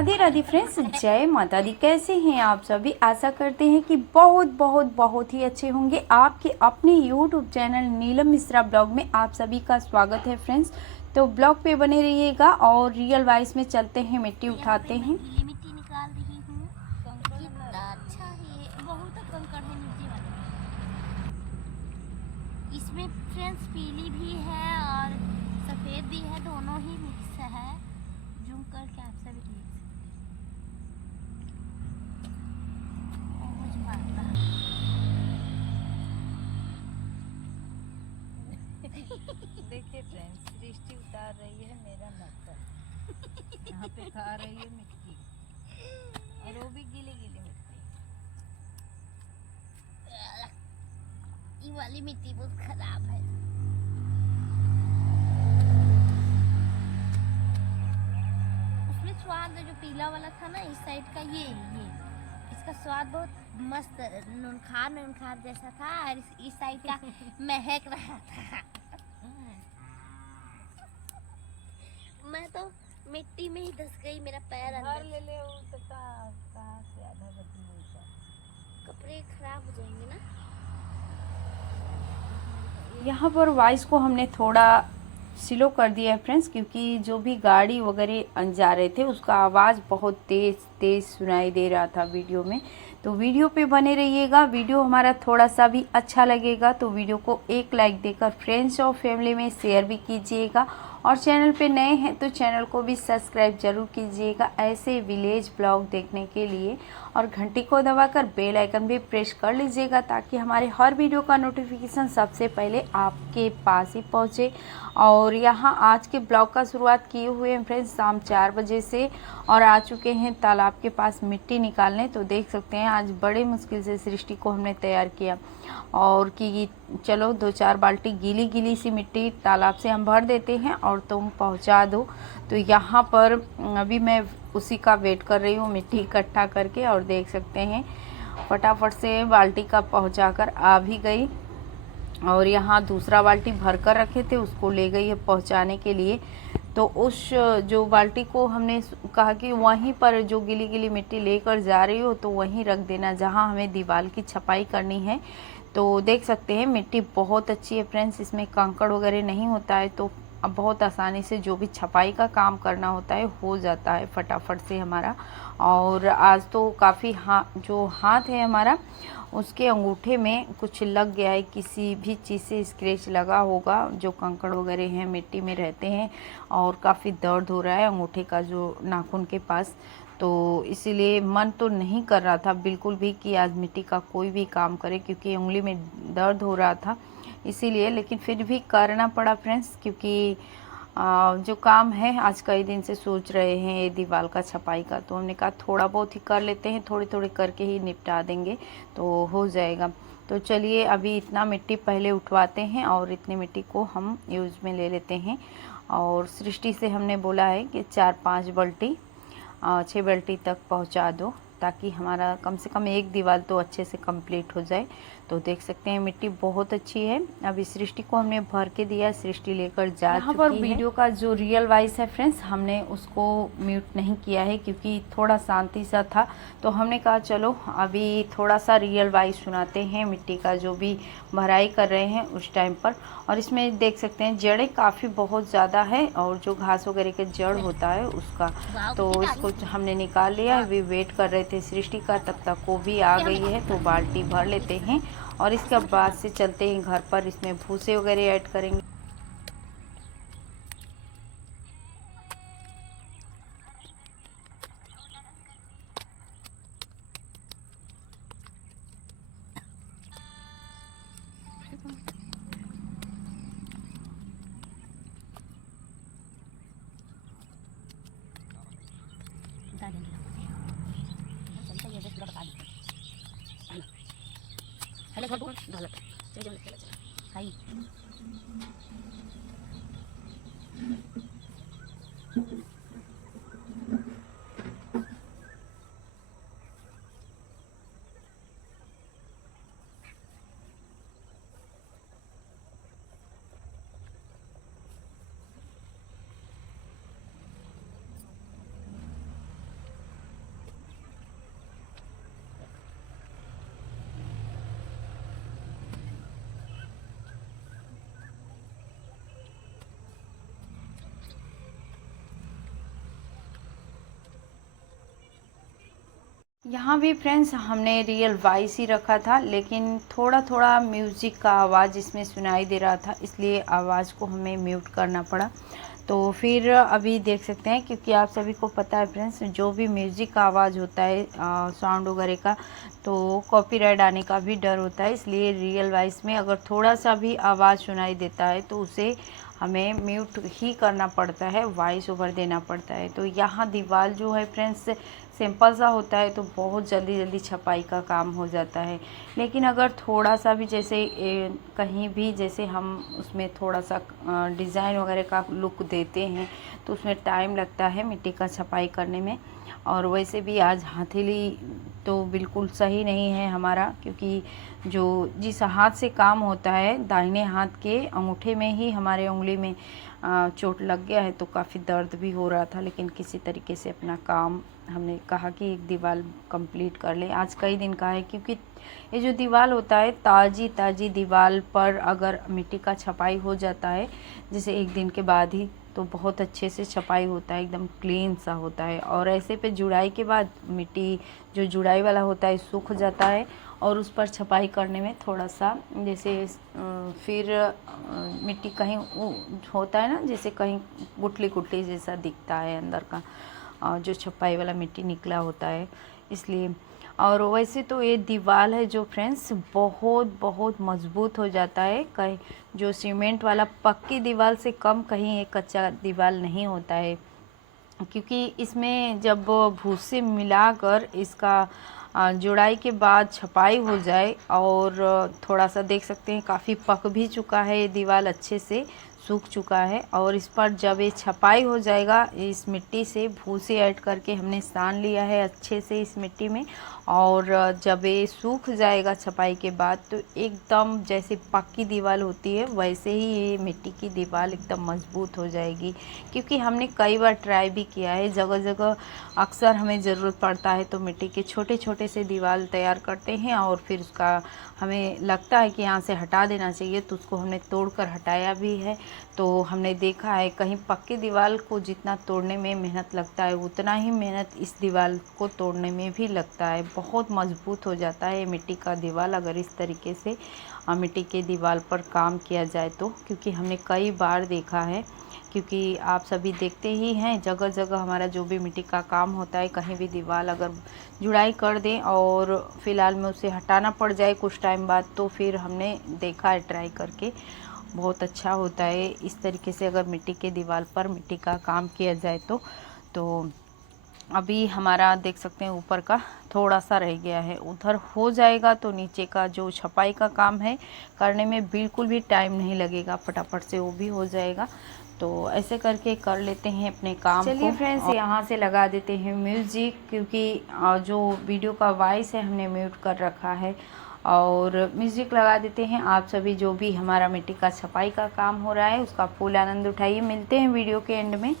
Radhe Radhe friends, जय माता दी। कैसे हैं आप सभी? आशा करते हैं कि बहुत ही अच्छे होंगे। आपके अपने YouTube channel Neelam Mishra blog में आप सभी का स्वागत है फ्रेंड्स। तो ब्लॉग पे बने रहिएगा और रियल वाइस में चलते हैं, मिट्टी उठाते हैं। मिट्टी निकाल रही हूँ। कितना अच्छा है, बहुत कंकड़ है नीचे वाले में। इसमें फ्रेंड्स पीली भी है और सफ़ेद भी है, दोनों ही मिक्स है। जूम करके आप सभी देख देखिए फ्रेंड्स, सृष्टि उतार रही है मेरा मक्खन। यहाँ पे खा रही है मिट्टी और वो भी गीली गीली मिट्टी। ये वाली मिट्टी बहुत खराब है। उसमें स्वाद जो पीला वाला था ना, इस साइड का ये इसका स्वाद बहुत मस्त नूनखार जैसा था और इस साइड का महक रहा था। मैं तो मिट्टी में ही धस गई, मेरा पैर अंदर ले ले वो तो कहाँ से आधा बची हुई था। कपड़े खराब हो जाएंगे ना। यहाँ पर वॉइस को हमने थोड़ा स्लो कर दिया है फ्रेंड्स, क्योंकि जो भी गाड़ी वगैरह जा रहे थे उसका आवाज़ बहुत तेज़ सुनाई दे रहा था वीडियो में। तो वीडियो पे बने रहिएगा। वीडियो हमारा थोड़ा सा भी अच्छा लगेगा तो वीडियो को एक लाइक देकर फ्रेंड्स और फैमिली में शेयर भी कीजिएगा, और चैनल पे नए हैं तो चैनल को भी सब्सक्राइब जरूर कीजिएगा ऐसे विलेज ब्लॉग देखने के लिए, और घंटी को दबाकर बेल आइकन भी प्रेस कर लीजिएगा ताकि हमारे हर वीडियो का नोटिफिकेशन सबसे पहले आपके पास ही पहुंचे। और यहाँ आज के ब्लॉग का शुरुआत किए हुए हैं फ्रेंड्स शाम 4 बजे से, और आ चुके हैं तालाब के पास मिट्टी निकालने। तो देख सकते हैं आज बड़े मुश्किल से सृष्टि को हमने तैयार किया, और कि चलो 2-4 बाल्टी गीली सी मिट्टी तालाब से हम भर देते हैं और तुम पहुंचा दो। तो यहाँ पर अभी मैं उसी का वेट कर रही हूँ मिट्टी इकट्ठा करके, और देख सकते हैं फटाफट से बाल्टी का पहुँचा कर आ भी गई। और यहाँ दूसरा बाल्टी भर कर रखे थे उसको ले गई है पहुँचाने के लिए। तो उस जो बाल्टी को हमने कहा कि वहीं पर जो गीली मिट्टी लेकर जा रही हो तो वहीं रख देना जहाँ हमें दीवार की छपाई करनी है। तो देख सकते हैं मिट्टी बहुत अच्छी है फ्रेंड्स, इसमें कंकड़ वगैरह नहीं होता है, तो अब बहुत आसानी से जो भी छपाई का काम करना होता है हो जाता है फटाफट से हमारा। और आज तो काफ़ी जो हाथ है हमारा उसके अंगूठे में कुछ लग गया है, किसी भी चीज़ से स्क्रैच लगा होगा, जो कंकड़ वगैरह हैं मिट्टी में रहते हैं, और काफ़ी दर्द हो रहा है अंगूठे का जो नाखून के पास। तो इसीलिए मन तो नहीं कर रहा था बिल्कुल भी कि आज मिट्टी का कोई भी काम करे, क्योंकि उंगली में दर्द हो रहा था इसीलिए, लेकिन फिर भी करना पड़ा फ्रेंड्स, क्योंकि जो काम है आज कई दिन से सोच रहे हैं ये दीवार का छपाई का, तो हमने कहा थोड़ा बहुत ही कर लेते हैं, थोड़े करके ही निपटा देंगे तो हो जाएगा। तो चलिए अभी इतना मिट्टी पहले उठवाते हैं और इतनी मिट्टी को हम यूज़ में ले लेते हैं। और सृष्टि से हमने बोला है कि 4-5 बाल्टी 6 बाल्टी तक पहुंचा दो ताकि हमारा कम से कम एक दीवार तो अच्छे से कंप्लीट हो जाए। तो देख सकते हैं मिट्टी बहुत अच्छी है। अभी सृष्टि को हमने भर के दिया, सृष्टि लेकर जा चुकी है। यहाँ पर वीडियो का जो रियल वॉइस है फ्रेंड्स हमने उसको म्यूट नहीं किया है क्योंकि थोड़ा शांति सा था, तो हमने कहा चलो अभी थोड़ा सा रियल वॉइस सुनाते हैं मिट्टी का जो भी भराई कर रहे हैं उस टाइम पर। और इसमें देख सकते हैं जड़ें काफ़ी बहुत ज़्यादा है, और जो घास वगैरह के जड़ होता है उसका, तो इसको हमने निकाल लिया। अभी वेट कर रहे थे सृष्टि का, तब तक वो भी आ गई है, तो बाल्टी भर लेते हैं और इसके बाद से चलते हैं घर पर। इसमें भूसे वगैरह ऐड करेंगे। यहाँ भी फ्रेंड्स हमने रियल वॉइस ही रखा था, लेकिन थोड़ा थोड़ा म्यूज़िक का आवाज़ इसमें सुनाई दे रहा था, इसलिए आवाज़ को हमें म्यूट करना पड़ा। तो फिर अभी देख सकते हैं, क्योंकि आप सभी को पता है फ्रेंड्स, जो भी म्यूज़िक का आवाज़ होता है साउंड वगैरह का, तो कॉपीराइट आने का भी डर होता है। इसलिए रियल वॉइस में अगर थोड़ा सा भी आवाज़ सुनाई देता है तो उसे हमें म्यूट ही करना पड़ता है, वॉइस ओवर देना पड़ता है। तो यहाँ दीवार जो है फ्रेंड्स सिंपल सा होता है, तो बहुत जल्दी जल्दी छपाई का काम हो जाता है। लेकिन अगर थोड़ा सा भी जैसे कहीं भी जैसे हम उसमें थोड़ा सा डिज़ाइन वगैरह का लुक देते हैं, तो उसमें टाइम लगता है मिट्टी का छपाई करने में। और वैसे भी आज हथेली तो बिल्कुल सही नहीं है हमारा, क्योंकि जो जिस हाथ से काम होता है, दाहिने हाथ के अंगूठे में ही हमारे उंगली में चोट लग गया है, तो काफ़ी दर्द भी हो रहा था। लेकिन किसी तरीके से अपना काम हमने कहा कि एक दीवार कंप्लीट कर ले। आज कई दिन का है, क्योंकि ये जो दीवार होता है, ताज़ी दीवार पर अगर मिट्टी का छपाई हो जाता है, जैसे एक दिन के बाद ही, तो बहुत अच्छे से छपाई होता है, एकदम क्लीन सा होता है। और ऐसे पे जुड़ाई के बाद मिट्टी जो जुड़ाई वाला होता है सूख जाता है, और उस पर छपाई करने में थोड़ा सा जैसे फिर मिट्टी कहीं होता है ना, जैसे कहीं गुठली गुठली जैसा दिखता है अंदर का, जो छपाई वाला मिट्टी निकला होता है, इसलिए। और वैसे तो ये दीवार है जो फ्रेंड्स बहुत मज़बूत हो जाता है। कहीं जो सीमेंट वाला पक्की दीवार से कम कहीं ये कच्चा दीवार नहीं होता है, क्योंकि इसमें जब भूसे मिलाकर इसका जुड़ाई के बाद छपाई हो जाए, और थोड़ा सा देख सकते हैं काफ़ी पक भी चुका है, ये दीवार अच्छे से सूख चुका है। और इस पर जब ये छपाई हो जाएगा, इस मिट्टी से भूसे ऐड करके हमने सान लिया है अच्छे से इस मिट्टी में, और जब ये सूख जाएगा छपाई के बाद, तो एकदम जैसे पक्की दीवार होती है वैसे ही ये मिट्टी की दीवार एकदम मजबूत हो जाएगी। क्योंकि हमने कई बार ट्राई भी किया है, जगह जगह अक्सर हमें ज़रूरत पड़ता है तो मिट्टी के छोटे छोटे से दीवार तैयार करते हैं, और फिर उसका हमें लगता है कि यहाँ से हटा देना चाहिए, तो उसको हमने तोड़कर हटाया भी है। तो हमने देखा है कहीं पक्की दीवार को जितना तोड़ने में मेहनत लगता है, उतना ही मेहनत इस दीवार को तोड़ने में भी लगता है। बहुत मजबूत हो जाता है मिट्टी का दीवार अगर इस तरीके से मिट्टी के दीवार पर काम किया जाए तो, क्योंकि हमने कई बार देखा है। क्योंकि आप सभी देखते ही हैं, जगह जगह हमारा जो भी मिट्टी का काम होता है, कहीं भी दीवार अगर जुड़ाई कर दें और फ़िलहाल में उसे हटाना पड़ जाए कुछ टाइम बाद, तो फिर हमने देखा है ट्राई करके, बहुत अच्छा होता है इस तरीके से अगर मिट्टी के दीवार पर मिट्टी का काम किया जाए तो अभी हमारा देख सकते हैं ऊपर का थोड़ा सा रह गया है, उधर हो जाएगा तो नीचे का जो छपाई का काम है करने में बिल्कुल भी टाइम नहीं लगेगा, फटाफट से वो भी हो जाएगा। तो ऐसे करके कर लेते हैं अपने काम को। चलिए फ्रेंड्स, यहाँ से लगा देते हैं म्यूज़िक, क्योंकि जो वीडियो का वॉइस है हमने म्यूट कर रखा है, और म्यूज़िक लगा देते हैं। आप सभी जो भी हमारा मिट्टी का छपाई का काम हो रहा है उसका फुल आनंद उठाइए। मिलते हैं वीडियो के एंड में।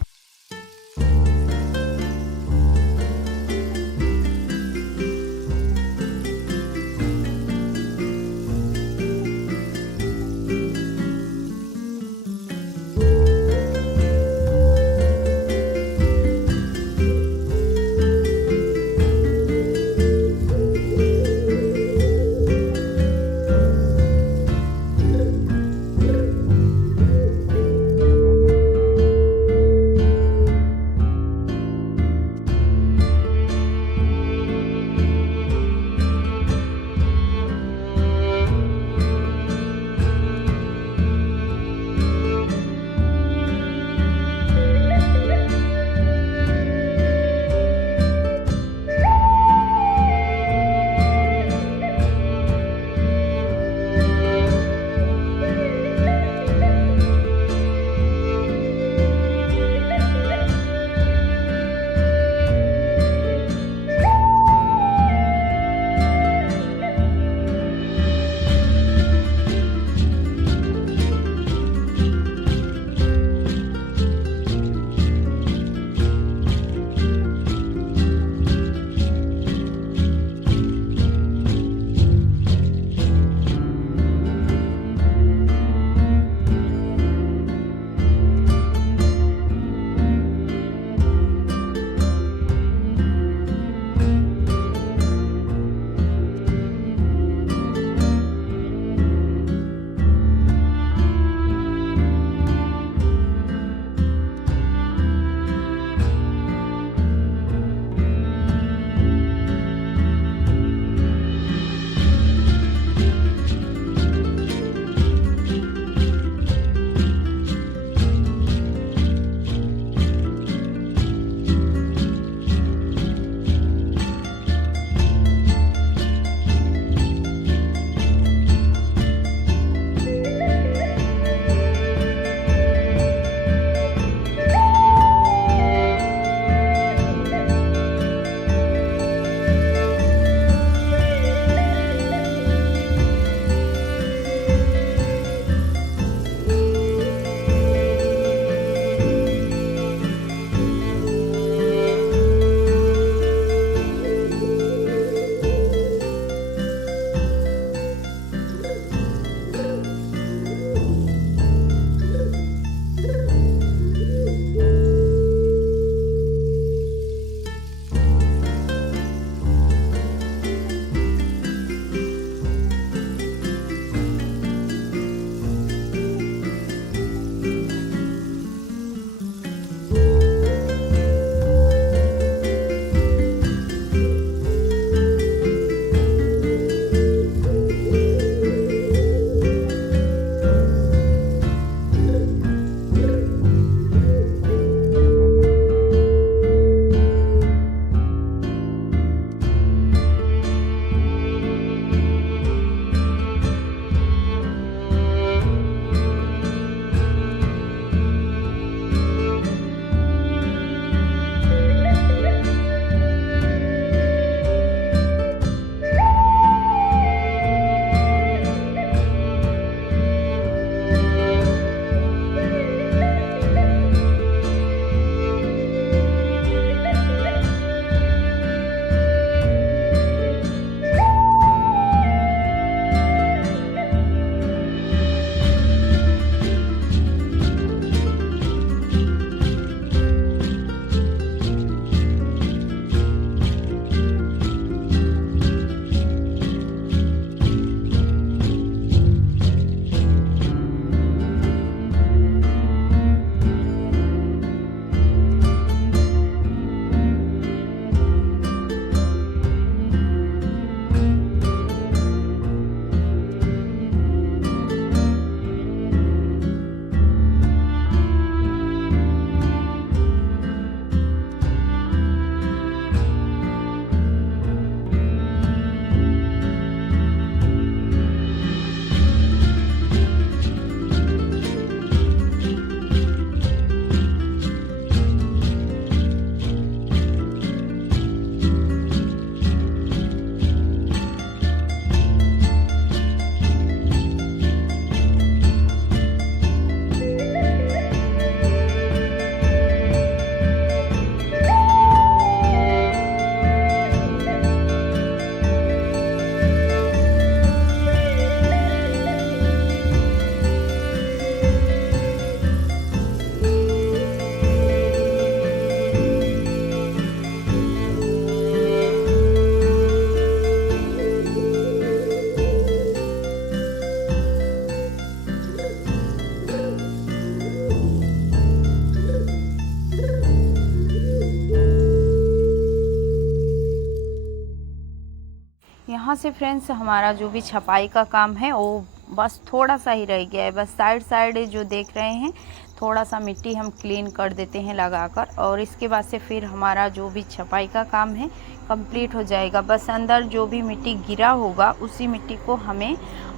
यहाँ से फ्रेंड्स हमारा जो भी छपाई का काम है वो बस थोड़ा सा ही रह गया है। बस साइड साइड जो देख रहे हैं थोड़ा सा मिट्टी हम क्लीन कर देते हैं लगाकर, और इसके बाद से फिर हमारा जो भी छपाई का काम है कंप्लीट हो जाएगा। बस अंदर जो भी मिट्टी गिरा होगा उसी मिट्टी को हमें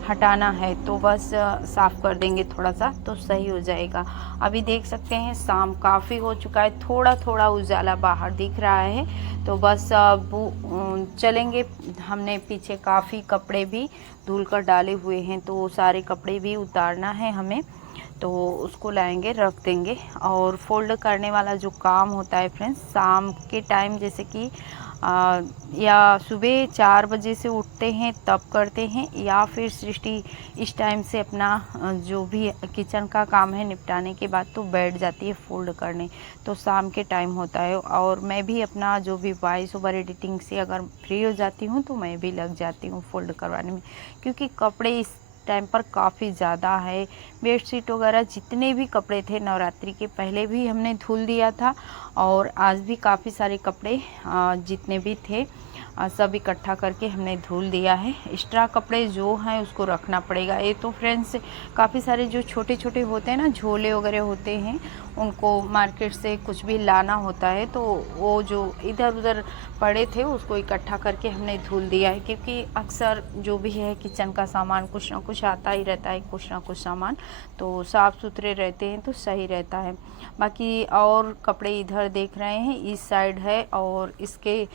हटाना है, तो बस साफ़ कर देंगे थोड़ा सा तो सही हो जाएगा। अभी देख सकते हैं शाम काफ़ी हो चुका है, थोड़ा थोड़ा उजाला बाहर दिख रहा है, तो बस अब चलेंगे। हमने पीछे काफ़ी कपड़े भी धुल कर डाले हुए हैं, तो सारे कपड़े भी उतारना है हमें, तो उसको लाएंगे रख देंगे। और फोल्ड करने वाला जो काम होता है फ्रेंड्स शाम के टाइम, जैसे कि या सुबह 4 बजे से उठते हैं तब करते हैं, या फिर सृष्टि इस टाइम से अपना जो भी किचन का काम है निपटाने के बाद तो बैठ जाती है फोल्ड करने, तो शाम के टाइम होता है। और मैं भी अपना जो भी वॉइस ओवर एडिटिंग से अगर फ्री हो जाती हूँ तो मैं भी लग जाती हूँ फोल्ड करवाने में, क्योंकि कपड़े इस टाइम पर काफ़ी ज़्यादा है। बेडशीट वगैरह जितने भी कपड़े थे नवरात्रि के पहले भी हमने धुल दिया था, और आज भी काफ़ी सारे कपड़े जितने भी थे सब इकट्ठा करके हमने धुल दिया है। एक्स्ट्रा कपड़े जो हैं उसको रखना पड़ेगा। ये तो फ्रेंड्स काफ़ी सारे जो छोटे छोटे होते हैं ना, झोले वगैरह होते हैं, उनको मार्केट से कुछ भी लाना होता है, तो वो जो इधर उधर पड़े थे उसको इकट्ठा करके हमने धुल दिया है, क्योंकि अक्सर जो भी है किचन का सामान कुछ ना कुछ आता ही रहता है, कुछ ना कुछ सामान तो साफ़ सुथरे रहते हैं तो सही रहता है। बाकी और कपड़े इधर देख रहे हैं इस साइड है, और इसके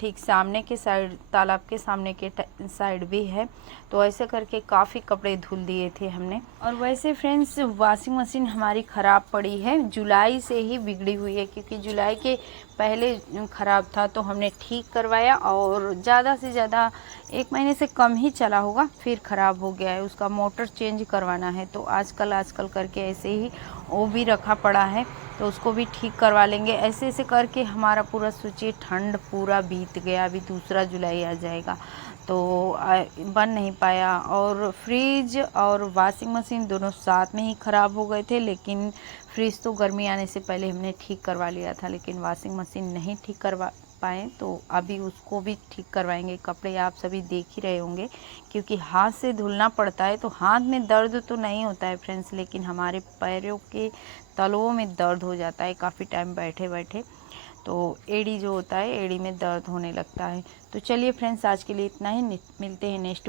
ठीक सामने के साइड तालाब के सामने के साइड भी है, तो ऐसे करके काफ़ी कपड़े धुल दिए थे हमने। और वैसे फ्रेंड्स वाशिंग मशीन हमारी ख़राब पड़ी है, जुलाई से ही बिगड़ी हुई है, क्योंकि जुलाई के पहले ख़राब था तो हमने ठीक करवाया, और ज़्यादा से ज़्यादा 1 महीने से कम ही चला होगा फिर ख़राब हो गया है। उसका मोटर चेंज करवाना है, तो आजकल करके ऐसे ही वो भी रखा पड़ा है, तो उसको भी ठीक करवा लेंगे। ऐसे ऐसे करके हमारा पूरा सोचिए ठंड पूरा बीत गया, अभी 2 जुलाई आ जाएगा तो बन नहीं पाया। और फ्रिज और वॉशिंग मशीन दोनों साथ में ही ख़राब हो गए थे, लेकिन फ्रिज तो गर्मी आने से पहले हमने ठीक करवा लिया था, लेकिन वॉशिंग मशीन नहीं ठीक करवा पाए, तो अभी उसको भी ठीक करवाएंगे। कपड़े आप सभी देख ही रहे होंगे, क्योंकि हाथ से धुलना पड़ता है, तो हाथ में दर्द तो नहीं होता है फ्रेंड्स, लेकिन हमारे पैरों के तलवों में दर्द हो जाता है काफ़ी टाइम बैठे बैठे, तो एड़ी जो होता है एड़ी में दर्द होने लगता है। तो चलिए फ्रेंड्स आज के लिए इतना ही, मिलते हैं नेक्स्ट